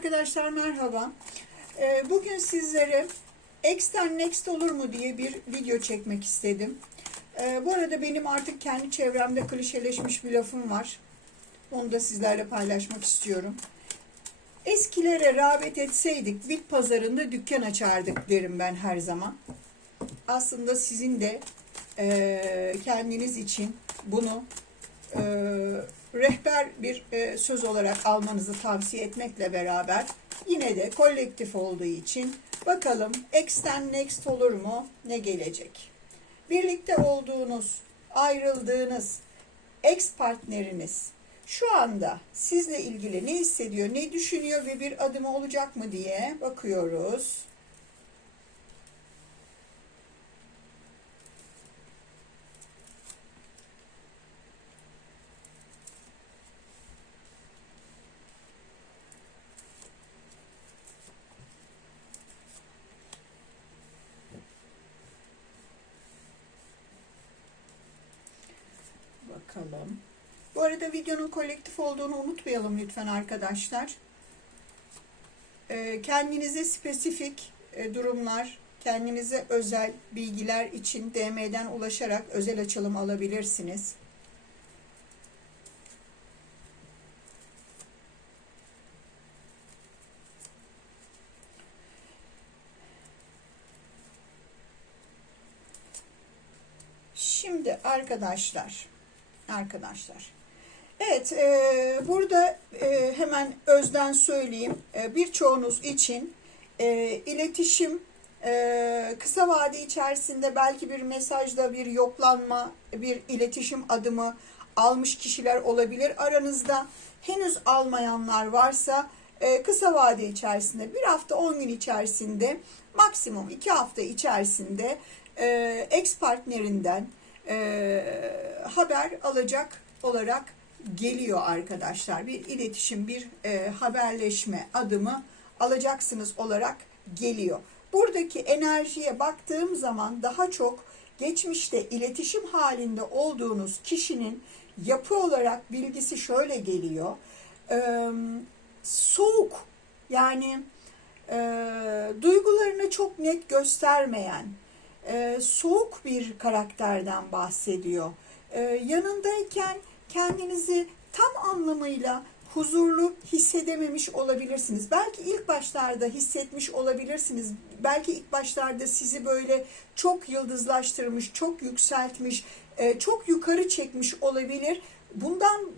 Arkadaşlar merhaba. Ee, Bugün sizlere X'ten Next olur mu diye bir video çekmek istedim. Ee, Bu arada benim artık kendi çevremde klişeleşmiş bir lafım var. Onu da sizlerle paylaşmak istiyorum. Eskilere rağbet etseydik bit pazarında dükkan açardık derim ben her zaman. Aslında sizin de e, kendiniz için bunu rehber bir e, söz olarak almanızı tavsiye etmekle beraber yine de kolektif olduğu için bakalım X'ten Next olur mu ne gelecek? Birlikte olduğunuz, ayrıldığınız ex partneriniz şu anda sizle ilgili ne hissediyor, ne düşünüyor ve bir adımı olacak mı diye bakıyoruz. Bakalım. Bu arada videonun kolektif olduğunu unutmayalım lütfen arkadaşlar. Ee, Kendinize spesifik e, durumlar, kendinize özel bilgiler için DM'den ulaşarak özel açılım alabilirsiniz. Şimdi arkadaşlar, arkadaşlar. Evet, e, burada e, hemen özden söyleyeyim. E, birçoğunuz için e, iletişim e, kısa vade içerisinde belki bir mesajda bir yoklanma, bir iletişim adımı almış kişiler olabilir. Aranızda henüz almayanlar varsa e, kısa vade içerisinde bir hafta 10 gün içerisinde maksimum 2 hafta içerisinde e, ex partnerinden e, haber alacak olarak geliyor arkadaşlar. Bir iletişim, bir e, haberleşme adımı alacaksınız olarak geliyor. Buradaki enerjiye baktığım zaman daha çok geçmişte iletişim halinde olduğunuz kişinin yapı olarak bilgisi şöyle geliyor. E, soğuk yani e, duygularını çok net göstermeyen, e, soğuk bir karakterden bahsediyor. E, yanındayken kendinizi tam anlamıyla huzurlu hissedememiş olabilirsiniz. Belki ilk başlarda hissetmiş olabilirsiniz. Belki ilk başlarda sizi böyle çok yıldızlaştırmış, çok yükseltmiş, e, çok yukarı çekmiş olabilir. Bundan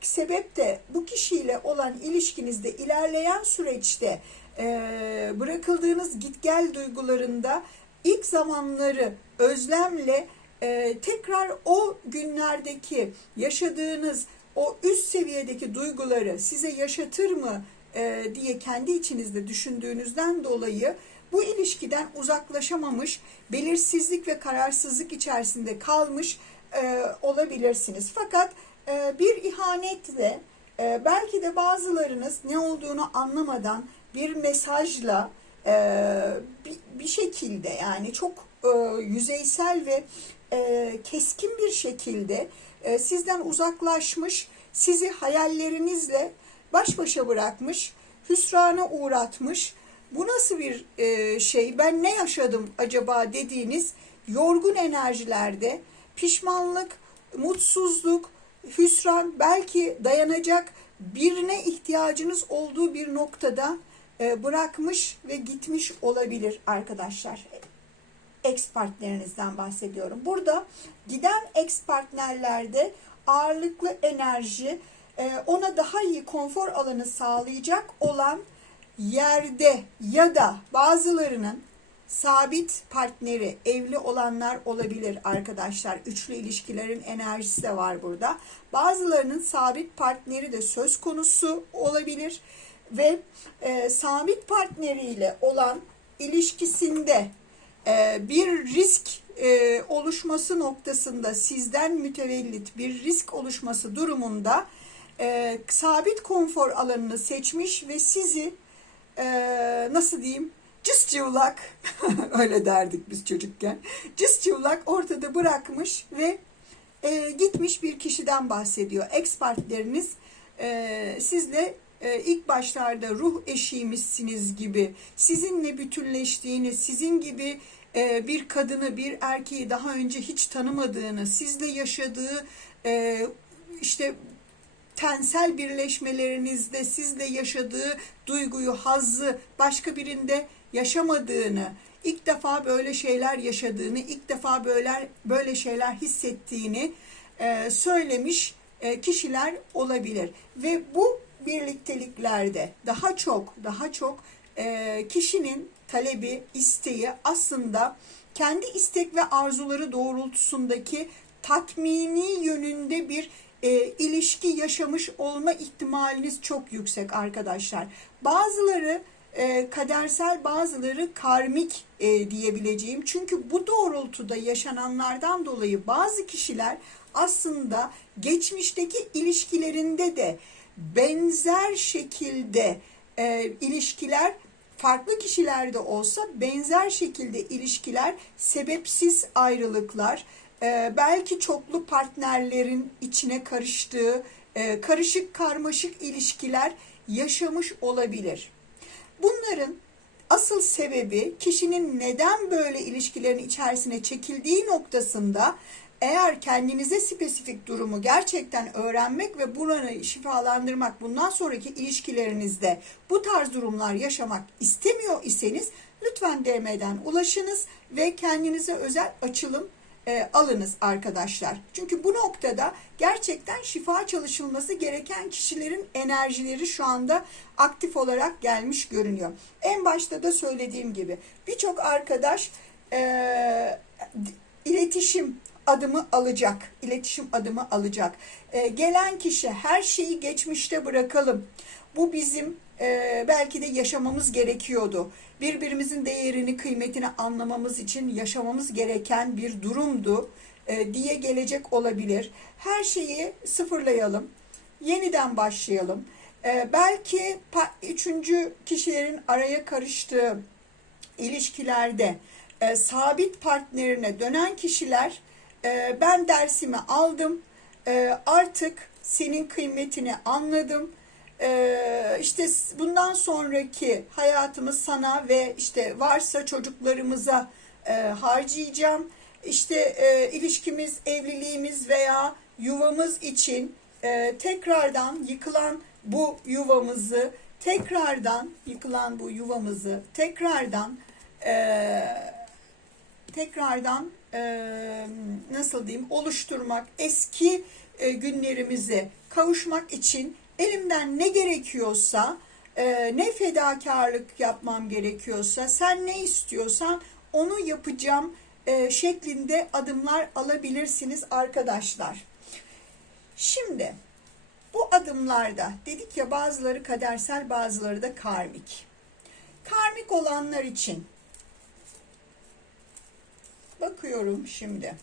sebep de bu kişiyle olan ilişkinizde ilerleyen süreçte e, bırakıldığınız git gel duygularında ilk zamanları özlemle e, tekrar o günlerdeki yaşadığınız o üst seviyedeki duyguları size yaşatır mı e, diye kendi içinizde düşündüğünüzden dolayı bu ilişkiden uzaklaşamamış, belirsizlik ve kararsızlık içerisinde kalmış e, olabilirsiniz. Fakat e, bir ihanetle e, belki de bazılarınız ne olduğunu anlamadan bir mesajla e, bir, bir şekilde yani çok e, yüzeysel ve e, keskin bir şekilde e, sizden uzaklaşmış, sizi hayallerinizle baş başa bırakmış, hüsrana uğratmış. Bu nasıl bir e, şey? Ben ne yaşadım acaba dediğiniz yorgun enerjilerde pişmanlık, mutsuzluk, hüsran belki dayanacak birine ihtiyacınız olduğu bir noktada e, bırakmış ve gitmiş olabilir arkadaşlar ex partnerinizden bahsediyorum. Burada giden ex partnerlerde ağırlıklı enerji e, ona daha iyi konfor alanı sağlayacak olan yerde ya da bazılarının sabit partneri, evli olanlar olabilir arkadaşlar. Üçlü ilişkilerin enerjisi de var burada. Bazılarının sabit partneri de söz konusu olabilir ve e, sabit partneriyle olan ilişkisinde bir risk e, oluşması noktasında sizden mütevellit bir risk oluşması durumunda e, sabit konfor alanını seçmiş ve sizi nasıl diyeyim cız cıvlak öyle derdik biz çocukken cız cıvlak ortada bırakmış ve gitmiş bir kişiden bahsediyor. Ex partneriniz sizle e, ilk başlarda ruh eşiymişsiniz gibi sizinle bütünleştiğini, sizin gibi e, bir kadını, bir erkeği daha önce hiç tanımadığını, sizle yaşadığı e, işte tensel birleşmelerinizde sizle yaşadığı duyguyu, hazzı başka birinde yaşamadığını, ilk defa böyle şeyler yaşadığını, ilk defa böyle böyle şeyler hissettiğini e, söylemiş e, kişiler olabilir. Ve bu birlikteliklerde daha çok daha çok e, kişinin talebi, isteği aslında kendi istek ve arzuları doğrultusundaki tatmini yönünde bir e, ilişki yaşamış olma ihtimaliniz çok yüksek arkadaşlar. Bazıları e, kadersel bazıları karmik e, diyebileceğim. Çünkü bu doğrultuda yaşananlardan dolayı bazı kişiler aslında geçmişteki ilişkilerinde de benzer şekilde e, ilişkiler farklı kişilerde olsa benzer şekilde ilişkiler sebepsiz ayrılıklar e, belki çoklu partnerlerin içine karıştığı e, karışık karmaşık ilişkiler yaşamış olabilir. Bunların asıl sebebi kişinin neden böyle ilişkilerin içerisine çekildiği noktasında eğer kendinize spesifik durumu gerçekten öğrenmek ve buranı şifalandırmak bundan sonraki ilişkilerinizde bu tarz durumlar yaşamak istemiyor iseniz lütfen DM'den ulaşınız ve kendinize özel açılım e, alınız arkadaşlar. Çünkü bu noktada gerçekten şifa çalışılması gereken kişilerin enerjileri şu anda aktif olarak gelmiş görünüyor. En başta da söylediğim gibi birçok arkadaş e, iletişim adımı alacak. İletişim adımı alacak. E, gelen kişi her şeyi geçmişte bırakalım. Bu bizim e, belki de yaşamamız gerekiyordu. Birbirimizin değerini, kıymetini anlamamız için yaşamamız gereken bir durumdu e, diye gelecek olabilir. Her şeyi sıfırlayalım. Yeniden başlayalım. E, belki üçüncü kişilerin araya karıştığı ilişkilerde e, sabit partnerine dönen kişiler e, ben dersimi aldım. E, artık senin kıymetini anladım. E, işte bundan sonraki hayatımı sana ve işte varsa çocuklarımıza e, harcayacağım. İşte e, ilişkimiz evliliğimiz veya yuvamız için e, tekrardan yıkılan bu yuvamızı tekrardan yıkılan bu yuvamızı tekrardan tekrardan e, nasıl diyeyim oluşturmak, eski e, günlerimize kavuşmak için elimden ne gerekiyorsa, e, ne fedakarlık yapmam gerekiyorsa, sen ne istiyorsan onu yapacağım e, şeklinde adımlar alabilirsiniz arkadaşlar. Şimdi bu adımlarda dedik ya bazıları kadersel bazıları da karmik. Karmik olanlar için Bakıyorum şimdi.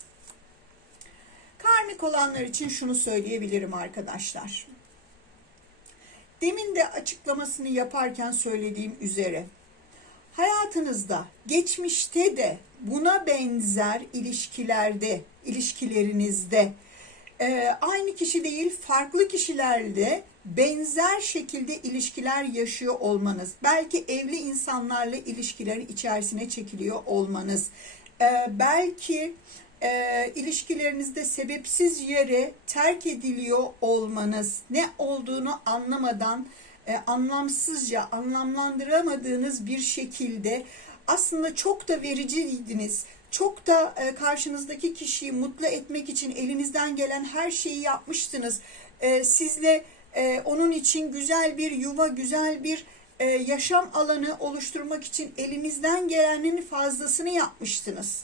Karmik olanlar için şunu söyleyebilirim arkadaşlar. Demin de açıklamasını yaparken söylediğim üzere hayatınızda geçmişte de buna benzer ilişkilerde, ilişkilerinizde e, aynı kişi değil farklı kişilerle benzer şekilde ilişkiler yaşıyor olmanız, belki evli insanlarla ilişkilerin içerisine çekiliyor olmanız, e, belki e, ilişkilerinizde sebepsiz yere terk ediliyor olmanız, ne olduğunu anlamadan, e, anlamsızca, anlamlandıramadığınız bir şekilde aslında çok da vericiydiniz. Çok da e, karşınızdaki kişiyi mutlu etmek için elinizden gelen her şeyi yapmıştınız. E, sizle e, onun için güzel bir yuva, güzel bir e, yaşam alanı oluşturmak için elinizden gelenin fazlasını yapmıştınız.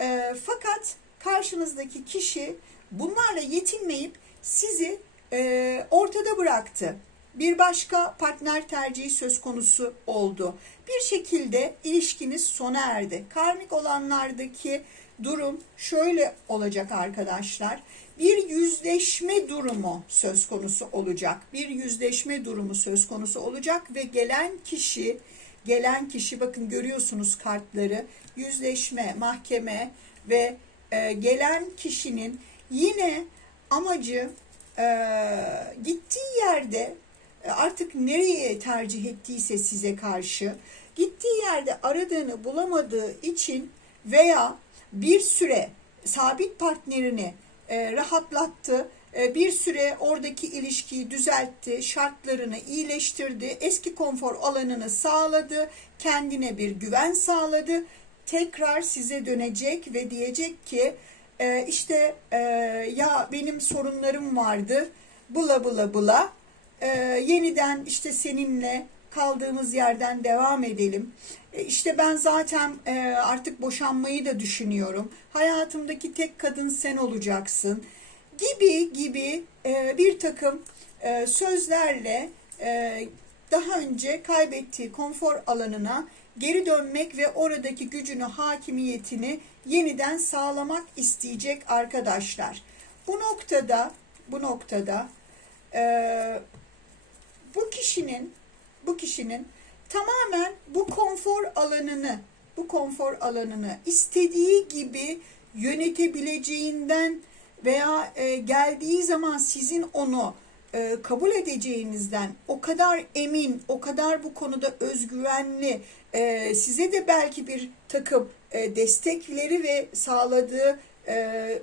E, fakat karşınızdaki kişi bunlarla yetinmeyip sizi e, ortada bıraktı. Bir başka partner tercihi söz konusu oldu. Bir şekilde ilişkiniz sona erdi. Karmik olanlardaki durum şöyle olacak arkadaşlar bir yüzleşme durumu söz konusu olacak. Bir yüzleşme durumu söz konusu olacak ve gelen kişi gelen kişi bakın görüyorsunuz kartları yüzleşme, mahkeme ve e, gelen kişinin yine amacı e, gittiği yerde artık nereye tercih ettiyse size karşı gittiği yerde aradığını bulamadığı için veya bir süre sabit partnerini e, rahatlattı, e, bir süre oradaki ilişkiyi düzeltti, şartlarını iyileştirdi, eski konfor alanını sağladı, kendine bir güven sağladı. Tekrar size dönecek ve diyecek ki e, işte e, ya benim sorunlarım vardı, bula bula bula, e, yeniden işte seninle kaldığımız yerden devam edelim. E, işte ben zaten e, artık boşanmayı da düşünüyorum. Hayatımdaki tek kadın sen olacaksın gibi gibi e, bir takım e, sözlerle e, daha önce kaybettiği konfor alanına geri dönmek ve oradaki gücünü, hakimiyetini yeniden sağlamak isteyecek arkadaşlar. Bu noktada, bu noktada bu kişinin, bu kişinin tamamen bu konfor alanını, bu konfor alanını istediği gibi yönetebileceğinden veya e, geldiği zaman sizin onu e, kabul edeceğinizden o kadar emin, o kadar bu konuda özgüvenli, e, size de belki bir takım e, destekleri ve sağladığı e,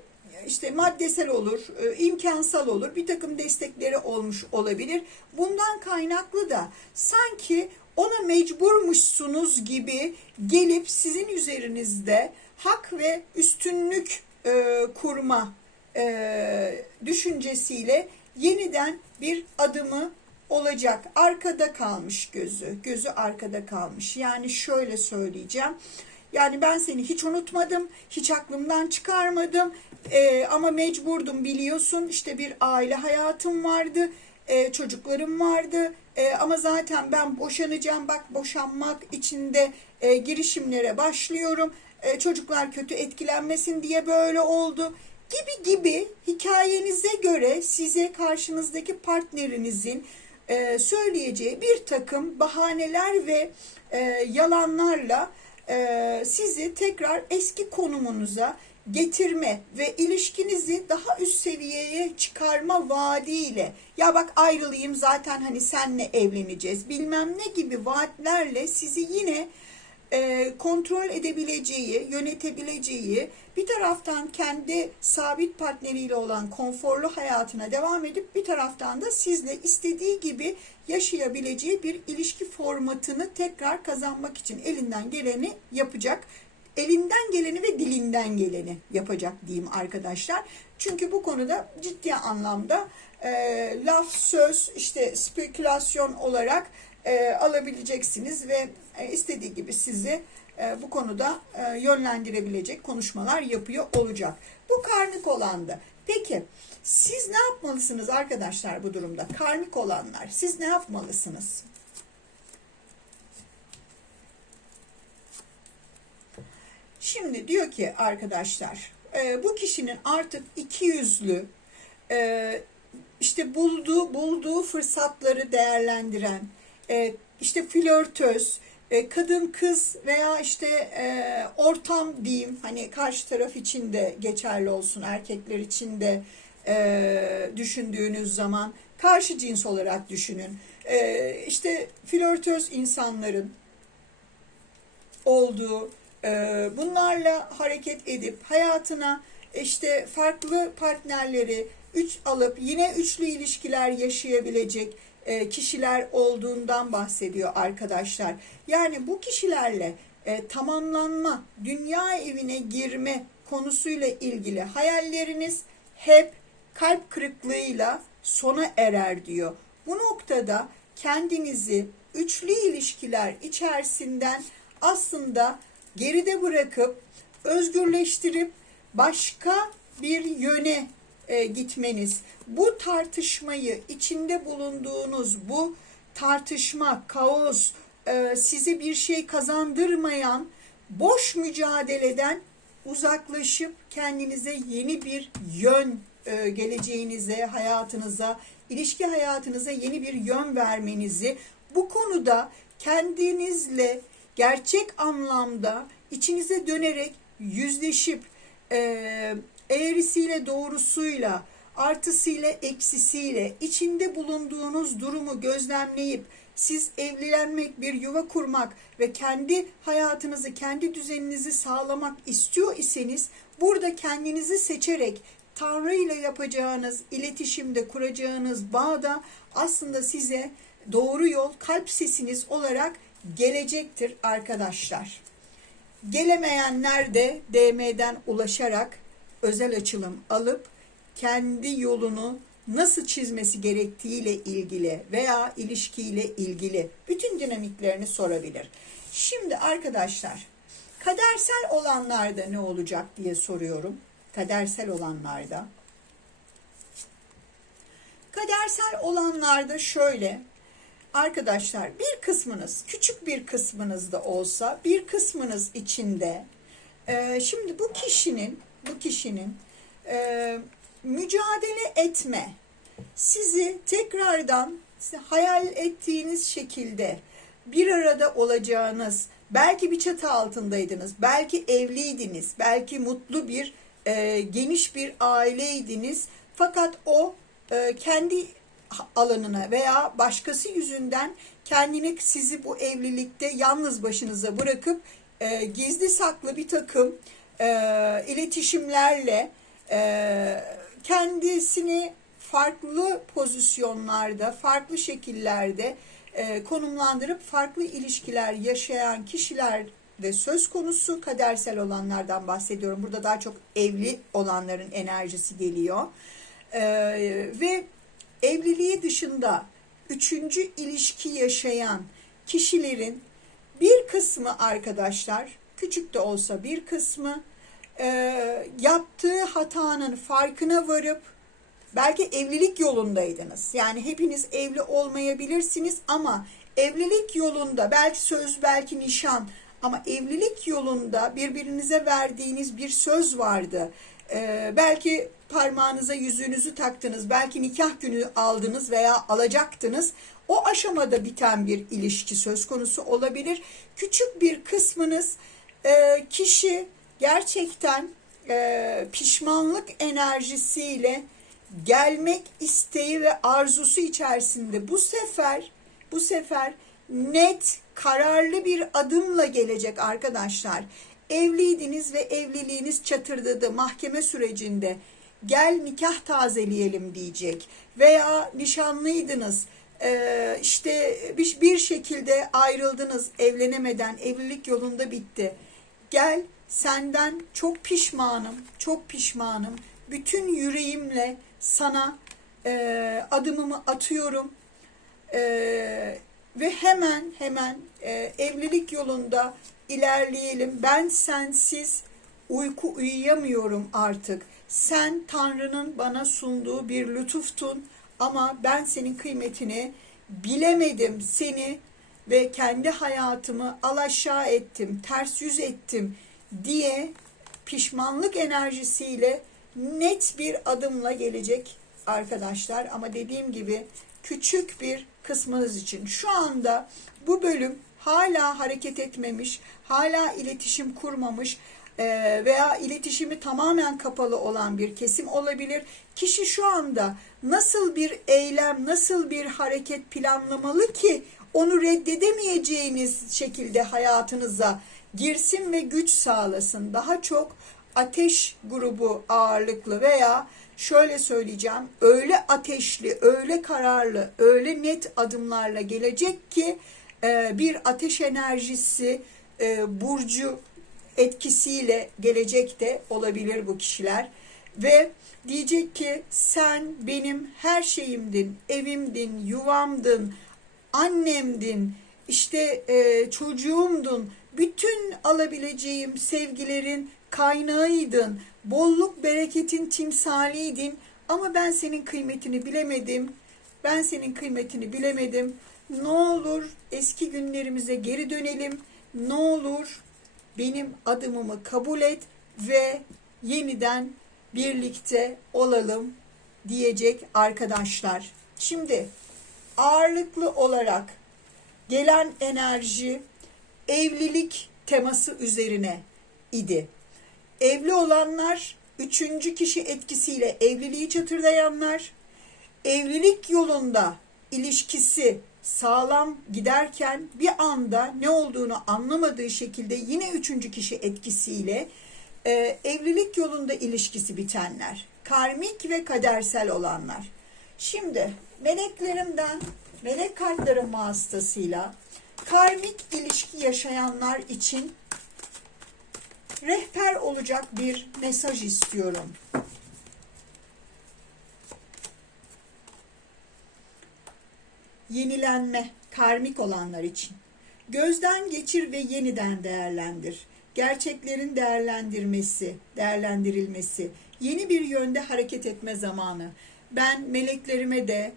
işte maddesel olur, e, imkansal olur, bir takım destekleri olmuş olabilir. Bundan kaynaklı da sanki ona mecburmuşsunuz gibi gelip sizin üzerinizde hak ve üstünlük e, kurma e, düşüncesiyle yeniden bir adımı olacak. Arkada kalmış gözü. Gözü arkada kalmış. Yani şöyle söyleyeceğim. Yani ben seni hiç unutmadım, hiç aklımdan çıkarmadım e, ama mecburdum biliyorsun. İşte bir aile hayatım vardı, e, çocuklarım vardı e, ama zaten ben boşanacağım. Bak boşanmak içinde e, girişimlere başlıyorum. E, çocuklar kötü etkilenmesin diye böyle oldu gibi gibi hikayenize göre size karşınızdaki partnerinizin e, söyleyeceği bir takım bahaneler ve e, yalanlarla e, sizi tekrar eski konumunuza getirme ve ilişkinizi daha üst seviyeye çıkarma vaadiyle ya bak ayrılayım zaten hani senle evleneceğiz bilmem ne gibi vaatlerle sizi yine e, kontrol edebileceği, yönetebileceği, bir taraftan kendi sabit partneriyle olan konforlu hayatına devam edip bir taraftan da sizle istediği gibi yaşayabileceği bir ilişki formatını tekrar kazanmak için elinden geleni yapacak. Elinden geleni ve dilinden geleni yapacak diyeyim arkadaşlar. Çünkü bu konuda ciddi anlamda e, laf, söz, işte spekülasyon olarak e, alabileceksiniz ve istediği gibi sizi e, bu konuda e, yönlendirebilecek konuşmalar yapıyor olacak. Bu karmik olandı. Peki siz ne yapmalısınız arkadaşlar bu durumda? Karmik olanlar siz ne yapmalısınız? Şimdi diyor ki arkadaşlar e, bu kişinin artık iki yüzlü e, işte bulduğu bulduğu fırsatları değerlendiren e, işte flörtöz, e, kadın kız veya işte e, ortam diyeyim hani karşı taraf için de geçerli olsun erkekler için de e, düşündüğünüz zaman karşı cins olarak düşünün. İşte flörtöz insanların olduğu bunlarla hareket edip hayatına işte farklı partnerleri üç alıp yine üçlü ilişkiler yaşayabilecek kişiler olduğundan bahsediyor arkadaşlar. Yani bu kişilerle e, tamamlanma, dünya evine girme konusuyla ilgili hayalleriniz hep kalp kırıklığıyla sona erer diyor. Bu noktada kendinizi üçlü ilişkiler içerisinden aslında geride bırakıp özgürleştirip başka bir yöne e, gitmeniz, bu tartışmayı içinde bulunduğunuz bu tartışma, kaos, e, sizi bir şey kazandırmayan boş mücadeleden uzaklaşıp kendinize yeni bir yön e, geleceğinize, hayatınıza, ilişki hayatınıza yeni bir yön vermenizi, bu konuda kendinizle gerçek anlamda içinize dönerek yüzleşip e, eğrisiyle doğrusuyla artısıyla eksisiyle içinde bulunduğunuz durumu gözlemleyip siz evlenmek, bir yuva kurmak ve kendi hayatınızı, kendi düzeninizi sağlamak istiyor iseniz burada kendinizi seçerek Tanrı ile yapacağınız iletişimde kuracağınız bağda aslında size doğru yol kalp sesiniz olarak gelecektir arkadaşlar. Gelemeyenler de DM'den ulaşarak özel açılım alıp kendi yolunu nasıl çizmesi gerektiğiyle ilgili veya ilişkiyle ilgili bütün dinamiklerini sorabilir. Şimdi arkadaşlar kadersel olanlarda ne olacak diye soruyorum. Kadersel olanlarda. Kadersel olanlarda şöyle arkadaşlar bir kısmınız küçük bir kısmınız da olsa bir kısmınız içinde şimdi bu kişinin bu kişinin e, mücadele etme sizi tekrardan hayal ettiğiniz şekilde bir arada olacağınız belki bir çatı altındaydınız belki evliydiniz belki mutlu bir e, geniş bir aileydiniz. Fakat o e, kendi alanına veya başkası yüzünden kendini sizi bu evlilikte yalnız başınıza bırakıp e, gizli saklı bir takım e, iletişimlerle e, kendisini farklı pozisyonlarda, farklı şekillerde e, konumlandırıp farklı ilişkiler yaşayan kişiler de söz konusu kadersel olanlardan bahsediyorum. Burada daha çok evli olanların enerjisi geliyor. E, ve evliliği dışında üçüncü ilişki yaşayan kişilerin bir kısmı arkadaşlar, küçük de olsa bir kısmı e, yaptığı hatanın farkına varıp belki evlilik yolundaydınız. Yani hepiniz evli olmayabilirsiniz ama evlilik yolunda belki söz belki nişan ama evlilik yolunda birbirinize verdiğiniz bir söz vardı. Ee, belki parmağınıza yüzüğünüzü taktınız, belki nikah günü aldınız veya alacaktınız. O aşamada biten bir ilişki söz konusu olabilir. Küçük bir kısmınız e, kişi gerçekten e, pişmanlık enerjisiyle gelmek isteği ve arzusu içerisinde bu sefer bu sefer net kararlı bir adımla gelecek arkadaşlar. Evliydiniz ve evliliğiniz çatırdadı mahkeme sürecinde. Gel nikah tazeleyelim diyecek. Veya nişanlıydınız ee, işte bir şekilde ayrıldınız evlenemeden evlilik yolunda bitti. Gel senden çok pişmanım, çok pişmanım. Bütün yüreğimle sana e, adımımı atıyorum. E, ve hemen hemen e, evlilik yolunda ilerleyelim. Ben sensiz uyku uyuyamıyorum artık. Sen Tanrı'nın bana sunduğu bir lütuftun ama ben senin kıymetini bilemedim. Seni ve kendi hayatımı alaşağı ettim, ters yüz ettim diye pişmanlık enerjisiyle net bir adımla gelecek arkadaşlar. Ama dediğim gibi küçük bir kısmınız için şu anda bu bölüm hala hareket etmemiş, hala iletişim kurmamış e, veya iletişimi tamamen kapalı olan bir kesim olabilir. Kişi şu anda nasıl bir eylem, nasıl bir hareket planlamalı ki onu reddedemeyeceğiniz şekilde hayatınıza girsin ve güç sağlasın. Daha çok ateş grubu ağırlıklı veya şöyle söyleyeceğim öyle ateşli, öyle kararlı, öyle net adımlarla gelecek ki e, bir ateş enerjisi e, burcu etkisiyle gelecek de olabilir bu kişiler ve diyecek ki sen benim her şeyimdin, evimdin, yuvamdın, annemdin, işte e, çocuğumdun, bütün alabileceğim sevgilerin kaynağıydın, bolluk bereketin timsaliydin ama ben senin kıymetini bilemedim. Ben senin kıymetini bilemedim. Ne olur eski günlerimize geri dönelim. Ne olur benim adımımı kabul et ve yeniden birlikte olalım diyecek arkadaşlar. Şimdi ağırlıklı olarak gelen enerji evlilik teması üzerine idi. Evli olanlar üçüncü kişi etkisiyle evliliği çatırdayanlar, evlilik yolunda ilişkisi sağlam giderken bir anda ne olduğunu anlamadığı şekilde yine üçüncü kişi etkisiyle e, evlilik yolunda ilişkisi bitenler, karmik ve kadersel olanlar. Şimdi meleklerimden, melek kartlarım vasıtasıyla karmik ilişki yaşayanlar için rehber olacak bir mesaj istiyorum. Yenilenme, karmik olanlar için. Gözden geçir ve yeniden değerlendir. Gerçeklerin değerlendirmesi, değerlendirilmesi, yeni bir yönde hareket etme zamanı. Ben meleklerime de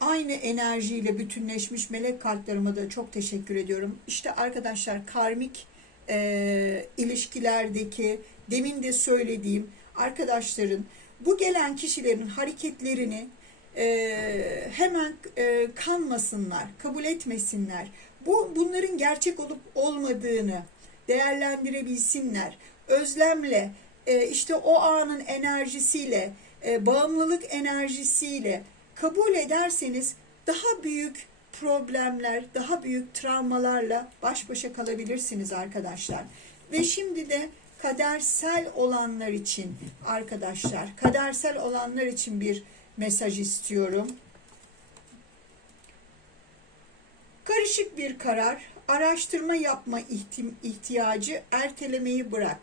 aynı enerjiyle bütünleşmiş melek kartlarıma da çok teşekkür ediyorum. İşte arkadaşlar karmik e, ilişkilerdeki demin de söylediğim arkadaşların bu gelen kişilerin hareketlerini e, hemen e, kanmasınlar, kabul etmesinler. Bu bunların gerçek olup olmadığını değerlendirebilsinler. Özlemle, e, işte o anın enerjisiyle, e, bağımlılık enerjisiyle kabul ederseniz daha büyük problemler, daha büyük travmalarla baş başa kalabilirsiniz arkadaşlar. Ve şimdi de kadersel olanlar için arkadaşlar, kadersel olanlar için bir mesaj istiyorum. Karışık bir karar, araştırma yapma ihtiyacı, ertelemeyi bırak.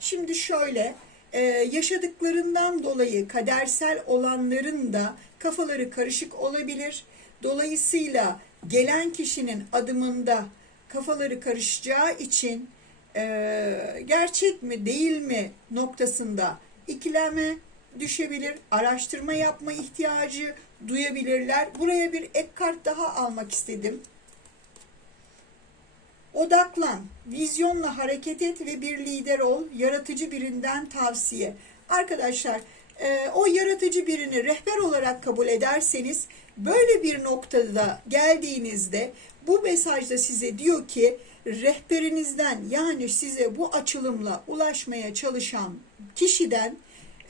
Şimdi şöyle, e, yaşadıklarından dolayı kadersel olanların da kafaları karışık olabilir. Dolayısıyla gelen kişinin adımında kafaları karışacağı için e, gerçek mi değil mi noktasında ikileme düşebilir, araştırma yapma ihtiyacı duyabilirler. Buraya bir ek kart daha almak istedim. Odaklan, vizyonla hareket et ve bir lider ol, yaratıcı birinden tavsiye. Arkadaşlar, e, o yaratıcı birini rehber olarak kabul ederseniz, böyle bir noktada geldiğinizde bu mesajda size diyor ki, rehberinizden yani size bu açılımla ulaşmaya çalışan kişiden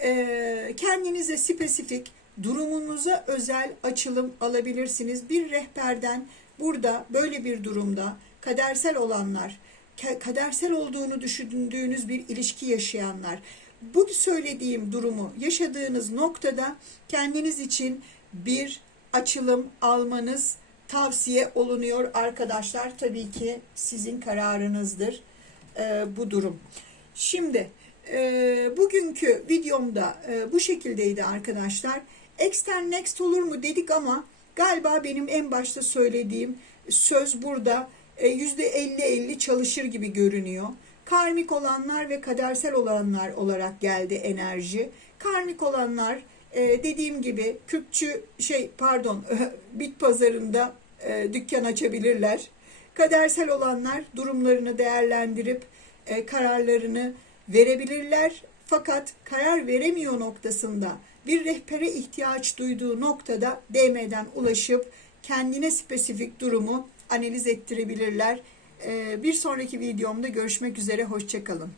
e, kendinize spesifik, durumunuza özel açılım alabilirsiniz. Bir rehberden burada böyle bir durumda kadersel olanlar, kadersel olduğunu düşündüğünüz bir ilişki yaşayanlar, bu söylediğim durumu yaşadığınız noktada kendiniz için bir açılım almanız tavsiye olunuyor arkadaşlar. Tabii ki sizin kararınızdır e, bu durum. Şimdi e, bugünkü videomda e, bu şekildeydi arkadaşlar. Extern next olur mu dedik ama galiba benim en başta söylediğim söz burada %50-50 çalışır gibi görünüyor. Karmik olanlar ve kadersel olanlar olarak geldi enerji. Karmik olanlar dediğim gibi Kürtçü şey pardon bit pazarında dükkan açabilirler. Kadersel olanlar durumlarını değerlendirip kararlarını verebilirler. Fakat karar veremiyor noktasında bir rehbere ihtiyaç duyduğu noktada DM'den ulaşıp kendine spesifik durumu analiz ettirebilirler. Bir sonraki videomda görüşmek üzere, hoşçakalın.